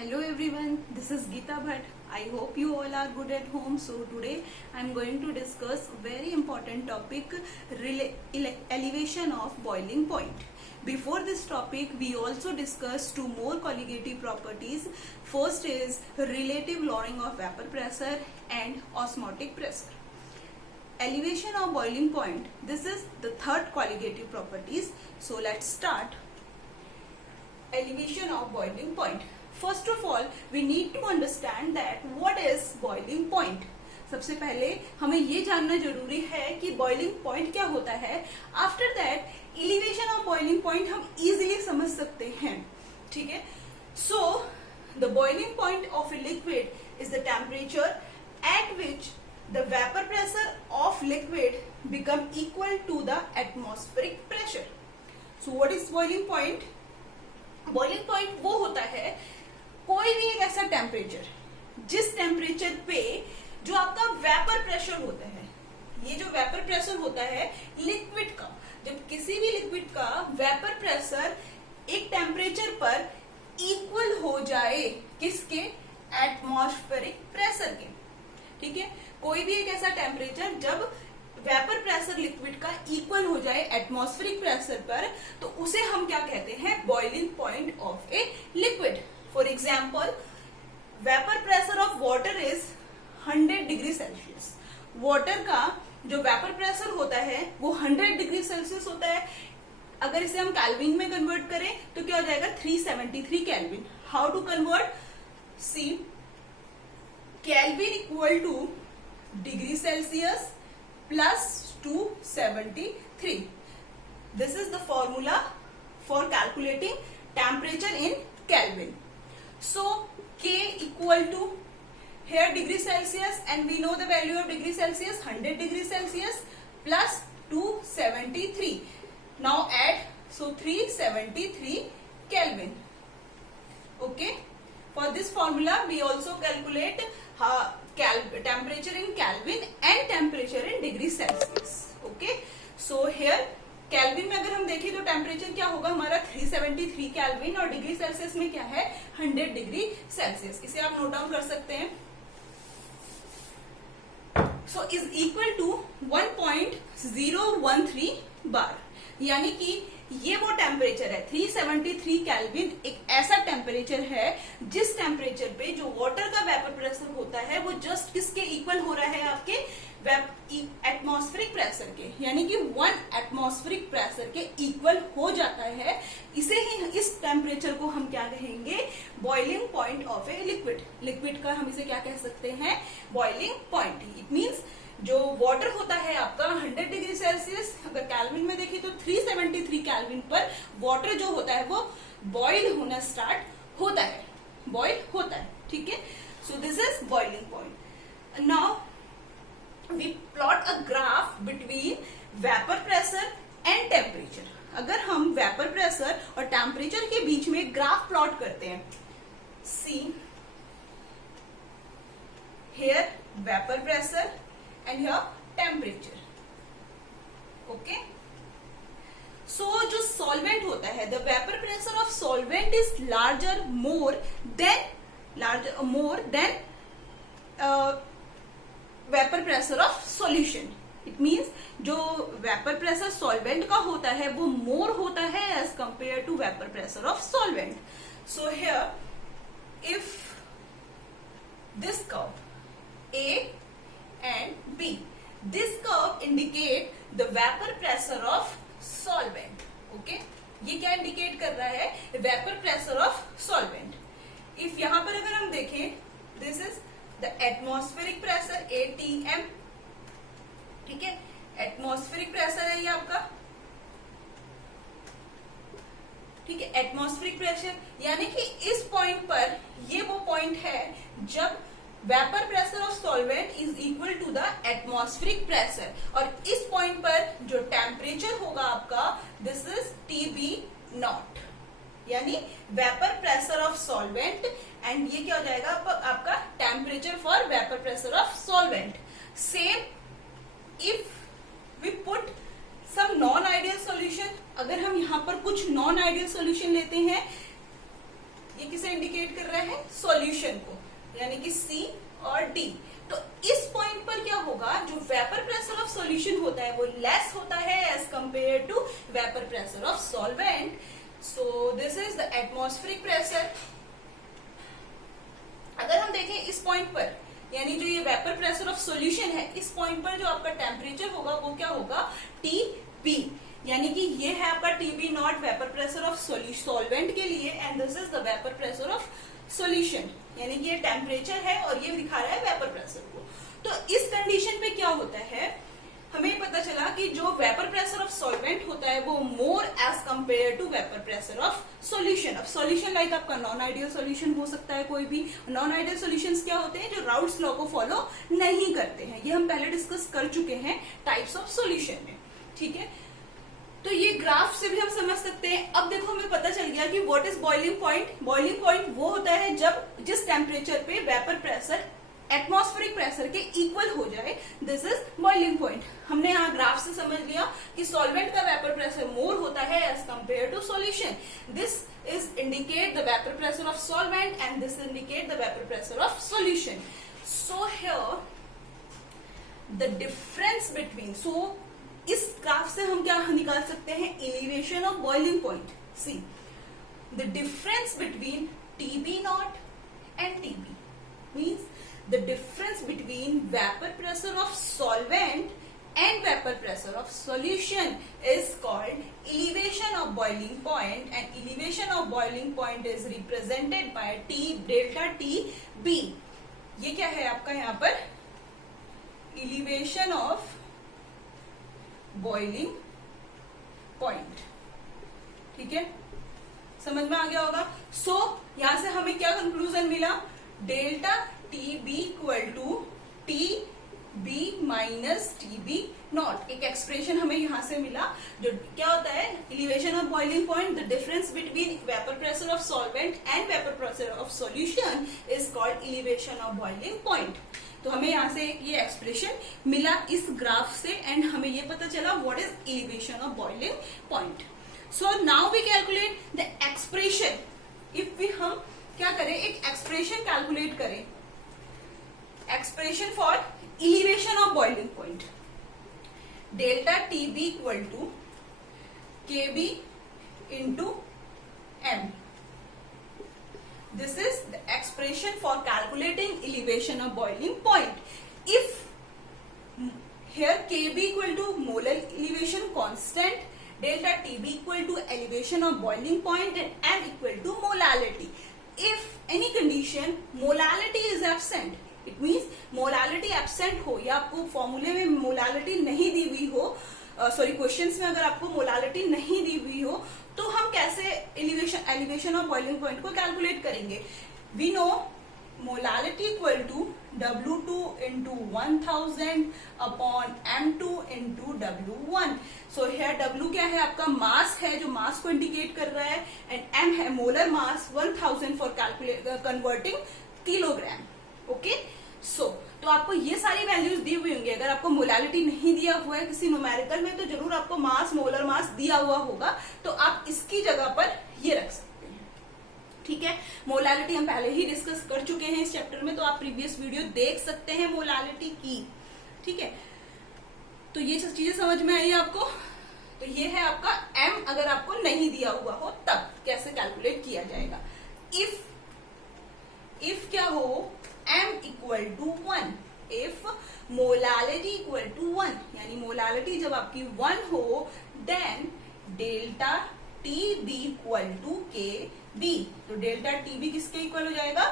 Hello everyone, this is Geeta Bhatt. I hope you all are good at home. So today I am going to discuss very important topic, elevation of boiling point. Before this topic we also discussed two more colligative properties. First is relative lowering of vapor pressure and osmotic pressure. Elevation of boiling point, this is the third colligative properties. So let's start. Elevation of boiling point. First of all, we need to understand that what is boiling point. सबसे पहले हमें ये जानना जरूरी है कि boiling point क्या होता है. After that, elevation of boiling point हम easily समझ सकते हैं. ठीक है. So, the boiling point of a liquid is the temperature at which the vapor pressure of liquid become equal to the atmospheric pressure. So, what is boiling point? Boiling point वो होता है कोई भी एक ऐसा टेम्परेचर जिस temperature पे जो आपका वेपर प्रेशर होता है. ये जो वेपर प्रेशर होता है लिक्विड का, जब किसी भी लिक्विड का वेपर प्रेशर एक टेम्परेचर पर इक्वल हो जाए किसके, एटमॉस्फेरिक प्रेशर के. ठीक है, कोई भी एक ऐसा टेम्परेचर जब वेपर प्रेशर लिक्विड का इक्वल हो जाए एटमॉस्फेरिक प्रेशर पर, तो उसे हम क्या कहते हैं, boiling point of a liquid. For example, vapor pressure of water is 100 degree Celsius. Water का जो वेपर प्रेशर होता है वो 100 डिग्री सेल्सियस होता है. अगर इसे हम केल्विन में कन्वर्ट करें तो क्या हो जाएगा, 373 Kelvin. How to convert, C, Kelvin equal to degree Celsius plus 273. This is the formula for calculating temperature in Kelvin. So K equal to, here degree Celsius, and we know the value of degree Celsius, 100 degree Celsius plus 273. Now add, so 373 Kelvin. Okay. For this formula we also calculate temperature in Kelvin and temperature in degree Celsius. Okay. So here kelvin में अगर हम देखें तो temperature क्या होगा हमारा 373 kelvin, और degree Celsius में क्या है, 100 डिग्री सेल्सियस. इसे आप नोट डाउन कर सकते हैं. सो इज इक्वल टू 1.013 बार. यानी कि ये वो टेम्परेचर है, 373 केल्विन एक ऐसा टेम्परेचर है जिस टेम्परेचर पे जो वाटर का वेपर प्रेशर होता है वो जस्ट किसके इक्वल हो रहा है, आपके एटमॉस्फेरिक प्रेशर के, यानी कि 1 एटमॉस्फेरिक प्रेशर के इक्वल हो जाता है. इसे ही, इस टेम्परेचर को हम क्या कहेंगे, boiling point of a liquid. Liquid का हम इसे क्या कह सकते हैं, बॉइलिंग पॉइंट. इट मीन्स जो वाटर होता है आपका 100 डिग्री सेल्सियस, अगर केल्विन में देखिए तो 373 केल्विन पर वाटर जो होता है वो बॉइल होना स्टार्ट होता है, बॉइल होता है. ठीक है. सो this is boiling point. Now we plot a graph between vapor pressure and temperature. अगर हम वेपर प्रेशर और टेम्परेचर के बीच में ग्राफ प्लॉट करते हैं, सी here vapor pressure and here temperature. Okay. So जो solvent होता है, the vapor pressure of solvent is more than vapour pressure of solution. It means जो वेपर प्रेशर सॉल्वेंट का होता है वो मोर होता है as compare to vapour pressure of solvent. So here if this curve a and b, this curve indicate the vapour pressure of solvent. Okay, ये क्या indicate कर रहा है, vapour pressure of solvent. If यहां पर अगर हम देखें, this is the atmospheric pressure ATM. ठीक है, एटमॉस्फेरिक प्रेशर है ये आपका. ठीक है, एटमॉस्फेरिक प्रेशर यानी कि इस पॉइंट पर, ये वो पॉइंट है जब vapour pressure of solvent is equal to the atmospheric pressure, और इस पॉइंट पर जो टेम्परेचर होगा आपका, दिस इज TB0, यानी vapour pressure of solvent, and ये क्या हो जाएगा आपका temperature for vapour pressure of solvent. Same if we put some non ideal solution, अगर हम यहाँ पर कुछ नॉन आइडियल सॉल्यूशन लेते हैं, ये किसे इंडिकेट कर रहा है? सॉल्यूशन को, यानी कि C और D। तो इस पॉइंट पर क्या होगा, जो वेपर प्रेशर ऑफ सॉल्यूशन होता है वो लेस होता है as compare to vapour pressure of solvent. So this is the atmospheric pressure. अगर हम देखें इस पॉइंट पर, यानी जो ये वेपर प्रेशर ऑफ सॉल्यूशन है, इस पॉइंट पर जो आपका टेम्परेचर होगा वो क्या होगा? TB, यानी कि ये है आपका TB not vapour pressure of solvent के लिए, and this is the vapour pressure of solution, यानी कि ये टेम्परेचर है और ये दिखा रहा है वेपर प्रेशर को। तो इस कंडीशन पे क्या होता है, हमें पता चला कि जो वेपर प्रेशर ऑफ सॉल्वेंट होता है वो more as compare to vapour pressure of solution. अब सॉल्यूशन लाइक आपका नॉन आइडियल सॉल्यूशन हो सकता है, कोई भी नॉन आइडियल सॉल्यूशंस क्या होते हैं? जो राउल्ट्स लॉ को फॉलो नहीं करते हैं। ये हम पहले डिस्कस कर चुके हैं टाइप्स ऑफ सॉल्यूशन में, ठीक है। तो ये ग्राफ से भी हम समझ सकते हैं। अब देखो हमें पता चल गया कि what is boiling point. Boiling point वो होता है जब जिस टेम्परेचर पे वेपर प्रेशर एटमॉस्फेरिक प्रेशर के इक्वल हो जाए, दिस इज बॉइलिंग पॉइंट। हमने यहाँ ग्राफ से समझ लिया कि सॉल्वेंट का वेपर प्रेशर मोर होता है as compare to solution. This is indicate the vapour pressure of solvent and this indicate the vapour pressure of solution. So here the difference between, so इस graph से हम क्या निकाल सकते हैं? Elevation of boiling point. See the difference between TB naught and TB means the difference between vapor pressure of solvent and vapor pressure of solution is called elevation of boiling point, and elevation of boiling point is represented by delta TB। ये क्या है आपका यहाँ पर? elevation of boiling point, ठीक है, समझ में आ गया होगा। सो यहां से हमें क्या कंक्लूजन मिला? Delta TB equal to TB minus TB not. एक एक्सप्रेशन हमें यहां से मिला जो क्या होता है? Elevation of boiling point, the difference between vapour pressure of solvent and vapour pressure of solution is called elevation of boiling point. तो हमें यहाँ से ये एक्सप्रेशन मिला इस ग्राफ से, एंड हमें ये पता चला what is elevation of boiling point. So now we calculate the expression. If we हम क्या करें, एक एक्सप्रेशन कैलकुलेट करें, expression for elevation of boiling point. Delta TB equal to KB into M। This is the expression for calculating elevation of boiling point. If here KB equal to molar elevation constant, delta TB equal to elevation of boiling point, and M equal to molality. If any condition molality is absent, it means molality absent हो या आपको फॉर्मूले में molality नहीं दी हुई हो, sorry questions में अगर आपको मोलालिटी नहीं दी हुई हो, तो हम कैसे एलिवेशन ऑफ बॉइलिंग पॉइंट को कैलकुलेट करेंगे? We know molality equal to W2 into 1000 upon M2 into W1। So here W क्या है? आपका मास है, जो मास को इंडिकेट कर रहा है, एंड M है molar mass 1000 for converting kilogram. Okay, so तो आपको ये सारी वैल्यूज दी हुई होंगी। अगर आपको मोलालिटी नहीं दिया हुआ है किसी न्यूमेरिकल में, तो जरूर आपको मास, मोलर मास दिया हुआ होगा, तो आप इसकी जगह पर ये रख सकते हैं, ठीक है। मोलालिटी हम पहले ही डिस्कस कर चुके हैं इस चैप्टर में, तो आप प्रीवियस वीडियो देख सकते हैं मोलालिटी की, ठीक है। तो ये सब चीजें समझ में आई आपको? तो ये है आपका M। अगर आपको नहीं दिया हुआ हो तब कैसे कैलकुलेट किया जाएगा? इफ क्या हो, M equal to 1, if molality equal to 1, यानी मोलालिटी जब आपकी 1 हो, then delta TB equal to KB। तो डेल्टा TB किसके इक्वल हो जाएगा?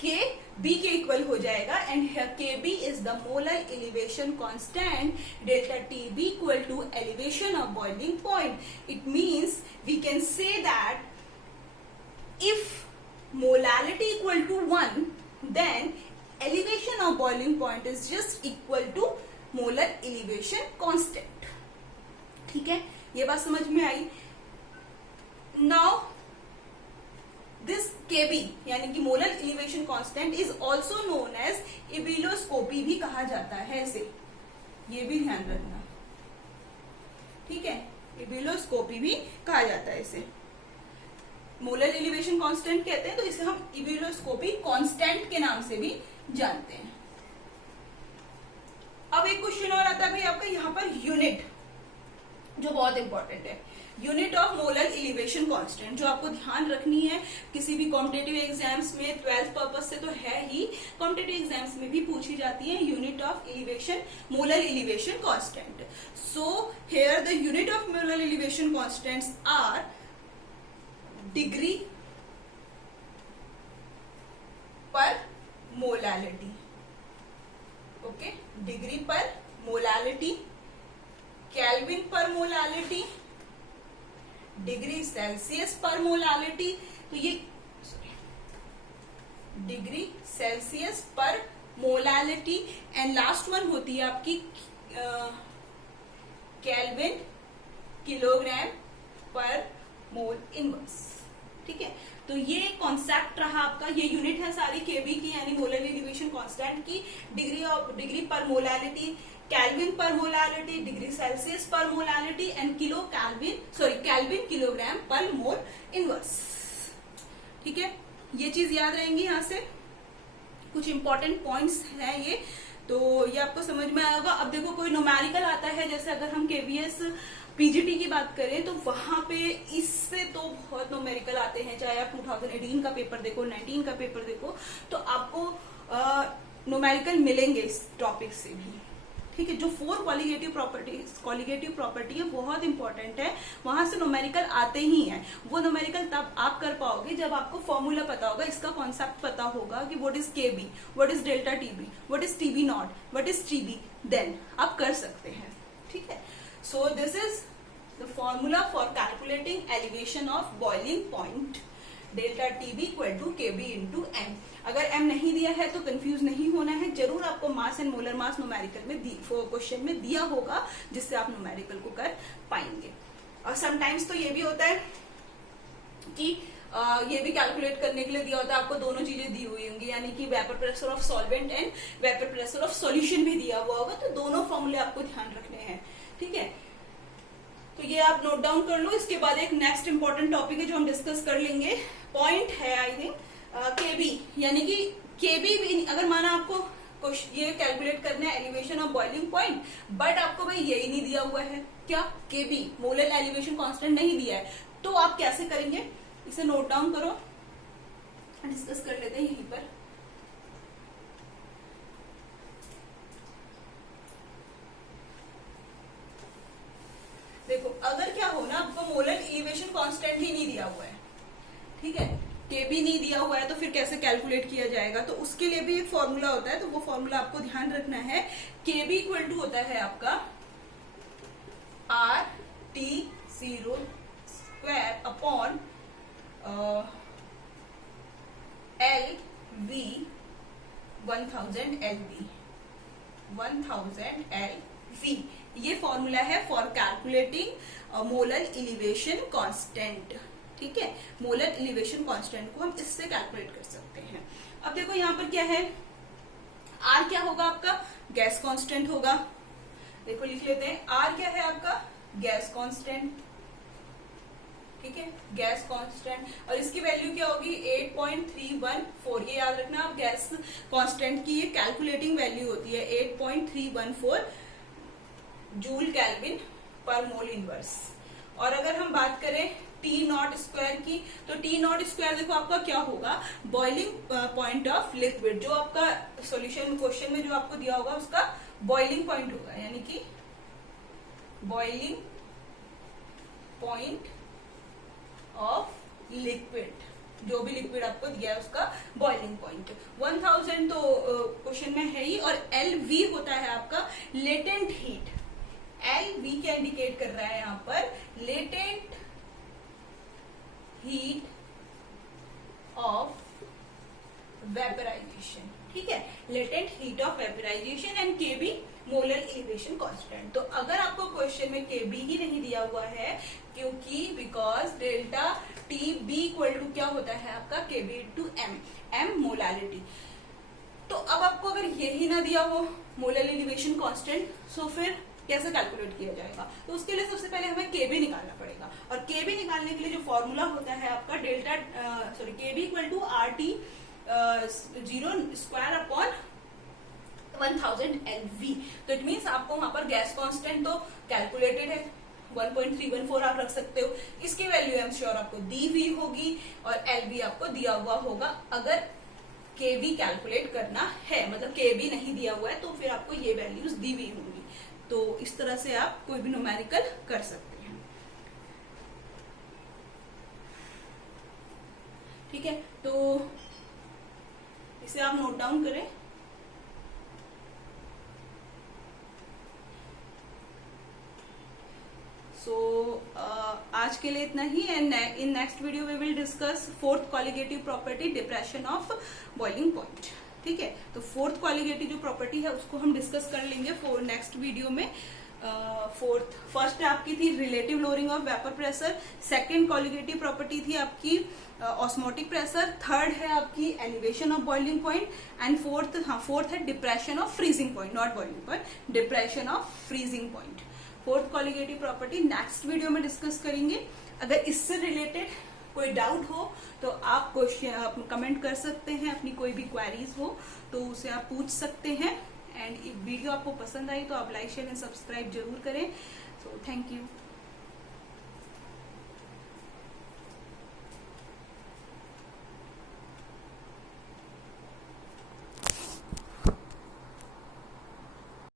KB के इक्वल हो जाएगा, and KB is the molar elevation constant, delta TB equal to elevation of boiling point. It means we can say that if molality equal to 1, then elevation of boiling point is just equal to molar elevation constant। ठीक है, ये बात समझ में आई? Now this KB यानी कि molar elevation constant is also known as ebullioscopy भी कहा जाता है इसे, ये भी ध्यान रखना, ठीक है। इबिलोस्कोपी भी कहा जाता है इसे। मोलर एलिवेशन कांस्टेंट कहते हैं, तो इसे हम इबुलोस्कोपिक कांस्टेंट के नाम से भी जानते हैं। अब एक क्वेश्चन और आता है भाई आपका यहाँ पर यूनिट, जो बहुत इंपॉर्टेंट है, unit of molar elevation constant, जो आपको ध्यान रखनी है किसी भी कॉम्पिटेटिव एग्जाम्स में, 12th पर्पस से तो है ही, कॉम्पिटेटिव एग्जाम्स में भी पूछी जाती है unit of elevation, molar elevation constant. So here the unit of molar elevation constants are degree per molality, okay, degree per molality, kelvin per molality, degree Celsius per molality, तो ये degree Celsius per molality, and last one होती है आपकी kelvin kilogram पर mole inverse. ठीक है, तो ये कॉन्सेप्ट रहा आपका, ये यूनिट है सारी केबी की, यानी मोलर एलिवेशन कांस्टेंट की, degree per molality, kelvin per molality, degree Celsius per molality, and kelvin kilogram पर मोल इनवर्स। ठीक है, ये चीज याद रहेंगी, यहाँ से कुछ इंपॉर्टेंट पॉइंट्स हैं ये, तो ये आपको समझ में आएगा। अब देखो कोई न्यूमेरिकल आता है, जैसे अगर हम केवीएस पीजीटी की बात करें तो वहां पे इससे तो बहुत न्यूमेरिकल आते हैं, चाहे आप 2018 का पेपर देखो, 19 का पेपर देखो, तो आपको न्यूमेरिकल मिलेंगे इस टॉपिक से भी। ठीक है, जो 4 कॉलिगेटिव प्रॉपर्टी है बहुत इंपॉर्टेंट है, वहां से न्यूमेरिकल आते ही हैं। वो न्यूमेरिकल तब आप कर पाओगे जब आपको फॉर्मूला पता होगा, इसका कॉन्सेप्ट पता होगा कि what is KB, what is delta TB, what is TB naught, what is TB, then आप कर सकते हैं। ठीक है, so this is the formula for calculating elevation of boiling point, delta TB equal to KB into M। अगर M नहीं दिया है तो कंफ्यूज नहीं होना है, जरूर आपको mass and molar mass numerical में क्वेश्चन में दिया होगा, जिससे आप न्यूमेरिकल को कर पाएंगे। और समटाइम्स तो ये भी होता है कि ये भी कैलकुलेट करने के लिए दिया होता है, आपको दोनों चीजें दी हुई होंगी, यानी कि vapour pressure of solvent and vapour pressure of solution भी दिया हुआ होगा, तो दोनों फॉर्मूले आपको ध्यान रखने हैं। ठीक है, तो ये आप नोट डाउन कर लो। इसके बाद एक नेक्स्ट इंपॉर्टेंट टॉपिक है जो हम डिस्कस कर लेंगे, पॉइंट है आई थिंक केबी, यानी कि केबी अगर माना आपको ये कैलकुलेट करना है elevation of boiling point, but आपको भाई यही नहीं दिया हुआ है, क्या केबी मोलर एलिवेशन कांस्टेंट नहीं दिया है, तो आप कैसे करेंगे, इसे नोट डाउन करो, डिस्कस कर लेते हैं यहीं पर। देखो अगर क्या हो ना, आपको मोलर एलिवेशन कांस्टेंट ही नहीं दिया हुआ है, ठीक है, केबी नहीं दिया हुआ है, तो फिर कैसे कैलकुलेट किया जाएगा, तो उसके लिए भी एक फॉर्मूला होता है, तो वो फॉर्मूला आपको ध्यान रखना है। केबी इक्वल टू होता है आपका RT0 square upon LV 1000 LV, ये फॉर्मूला है for calculating molar elevation constant. ठीक है, मोलर एलिवेशन कांस्टेंट को हम इससे कैलकुलेट कर सकते हैं। अब देखो यहाँ पर क्या है, R क्या होगा आपका, गैस कांस्टेंट होगा, देखो लिख लेते हैं, R क्या है आपका, गैस कांस्टेंट। ठीक है, गैस कांस्टेंट, और इसकी वैल्यू क्या होगी 8.314, ये याद रखना आप, गैस कांस्टेंट की ये कैलकुलेटिंग वैल्यू होती है 8.314 जूल केल्विन पर मोल इनवर्स। और अगर हम बात करें टी नॉट स्क्वायर की, तो टी नॉट स्क्वायर देखो आपका क्या होगा, बॉइलिंग पॉइंट ऑफ लिक्विड, जो आपका सॉल्यूशन क्वेश्चन में जो आपको दिया होगा उसका बॉइलिंग पॉइंट होगा, यानी कि बॉइलिंग पॉइंट ऑफ लिक्विड, जो भी लिक्विड आपको दिया है उसका बॉइलिंग पॉइंट 1000 तो क्वेश्चन में है ही। और LV होता है आपका लेटेंट हीट, LV क्या इंडिकेट कर रहा है यहाँ पर, लेटेंट हीट ऑफ वेपराइजेशन। ठीक है, latent heat of vaporization, and KB molar elevation constant. तो अगर आपको क्वेश्चन में केबी ही नहीं दिया हुआ है, क्योंकि because delta T B equal to क्या होता है आपका, KB into M, M molality. तो अब आपको अगर यही ना दिया हो मोलर एलिवेशन कांस्टेंट, सो फिर कैसे कैलकुलेट किया जाएगा। तो उसके लिए सबसे पहले हमें केबी निकालना पड़ेगा, और केबी निकालने के लिए जो फॉर्मूला होता है आपका delta KB equal to RT 0 square upon 1000 LV। तो इट मीन्स आपको वहां पर गैस कांस्टेंट तो कैलकुलेटेड है 1.314 आप रख सकते हो, इसकी वैल्यू आई एम श्योर आपको दी हुई होगी और LV आपको दिया हुआ होगा। अगर केबी कैलकुलेट करना है, मतलब केबी नहीं दिया हुआ है तो फिर आपको ये वैल्यूज दी हुई होंगी। तो इस तरह से आप कोई भी न्यूमेरिकल कर सकते हैं। ठीक है, तो इसे आप नोट डाउन करें। आज के लिए इतना ही, and in next video we will discuss fourth colligative property, depression of boiling point. ठीक है, तो फोर्थ कॉलिगेटिव जो प्रॉपर्टी है उसको हम डिस्कस कर लेंगे नेक्स्ट वीडियो में। फर्स्ट आपकी थी relative lowering of vapour pressure, second colligative property थी आपकी ऑस्मोटिक प्रेशर, थर्ड है आपकी elevation of boiling point, and fourth है depression of freezing point, not boiling point, depression of freezing point. Fourth colligative property next video में discuss करेंगे। अगर इससे related कोई डाउट हो तो आप क्वेश्चन कमेंट कर सकते हैं, अपनी कोई भी क्वेरीज हो तो उसे आप पूछ सकते हैं। एंड वीडियो आपको पसंद आई तो आप लाइक शेयर एंड सब्सक्राइब जरूर करें। So thank you.